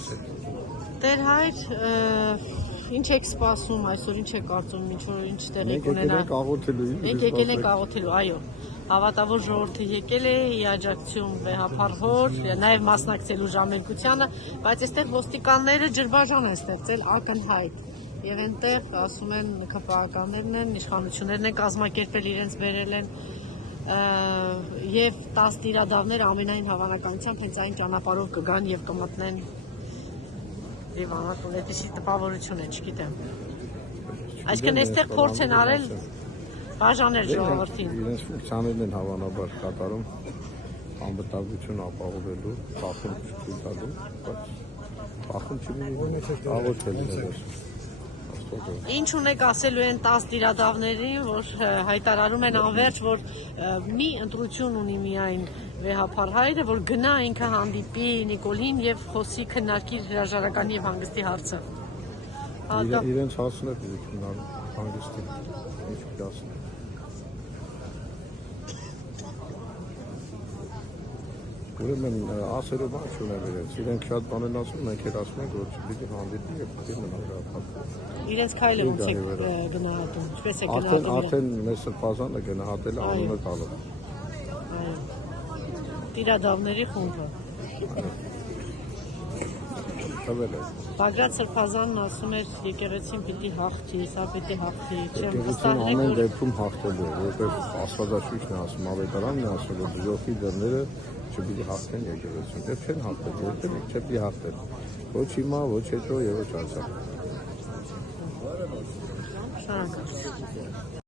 ասեք։ Տեր հայր, ինչ եք սպասում այսօր, ինչ եք կարծում, ինչ տեղի կունենա։ Մենք եկել ենք աղոթելու, այո։ Հավատավոր ժողովուրդը եկել է ի աջակցություն վեհափառ հոր, նաև մասնակցելու ժամերկությանը, բայց այստեղ ոստիկանները ջրբաժան են ստեղծել ակնհայտ։ Եվ այնտեղ ասում են ԿՊԱ-ականներն են, իշխանություններն են կազմակերպել, իրենց բերել են եւ 10 տիրադավներ ամենայն հավանականությամբ հենց այն ճանապարհով կգան եւ կմտնեն Լիվանական, այդպիսի տպավորություն է, չգիտեմ։ Այսինքն այստեղ փորձ են արել բաժանել ժողովրդին։ Իրենց ֆունկցիաներն են հավանաբար կատարում անվտանգություն ապահովելու, բախում չտալու, բայց բախում չլինի աղոթել։ Ինչ ունեք ասելու են 10 տիրադավներին, որ հայտարարում են անverջ, որ մի ընտրություն ունի միայն վեհափառ հայրը, որ գնա ինքը հանդիպի Նիկոլին եւ խոսի քննարկի հրաժարականի եւ հանգստի հարցը։ Իրենց հարցն է քննարկում հանգստի, ինչ կասեն։ Ուրեմն ասելու բան չունեմ իրենց, իրենք շատ բան են ասում, մենք էլ ասում ենք, որ չպիտի հանդիպի եւ պիտի մնա հրապարակում։ Իրենց քայլը ոնց է գնահատում, ինչպես է գնահատում։ Արդեն մեր սրբազանը գնահատել է անունը տալով։ Այո։ Տիրադավների խումբը։ Թվել է։ Բագրատ Սրբազանն ասում էր եկեղեցին պիտի հաղթի, սա պիտի հաղթի, չեմ վստահ ամեն դեպքում հաղթելու է, որովհետև Աստվածաշունչն է ասում, ավետարանն է ասում, որ ժողովրդի դռները չպիտի հաղթեն եկեղեցին, դեռ չեն հաղթել, որտեղ չպիտի հաղթել։ Ոչ հիմա, ոչ հետո եւ ոչ անցյալ։ Շնորհակալ։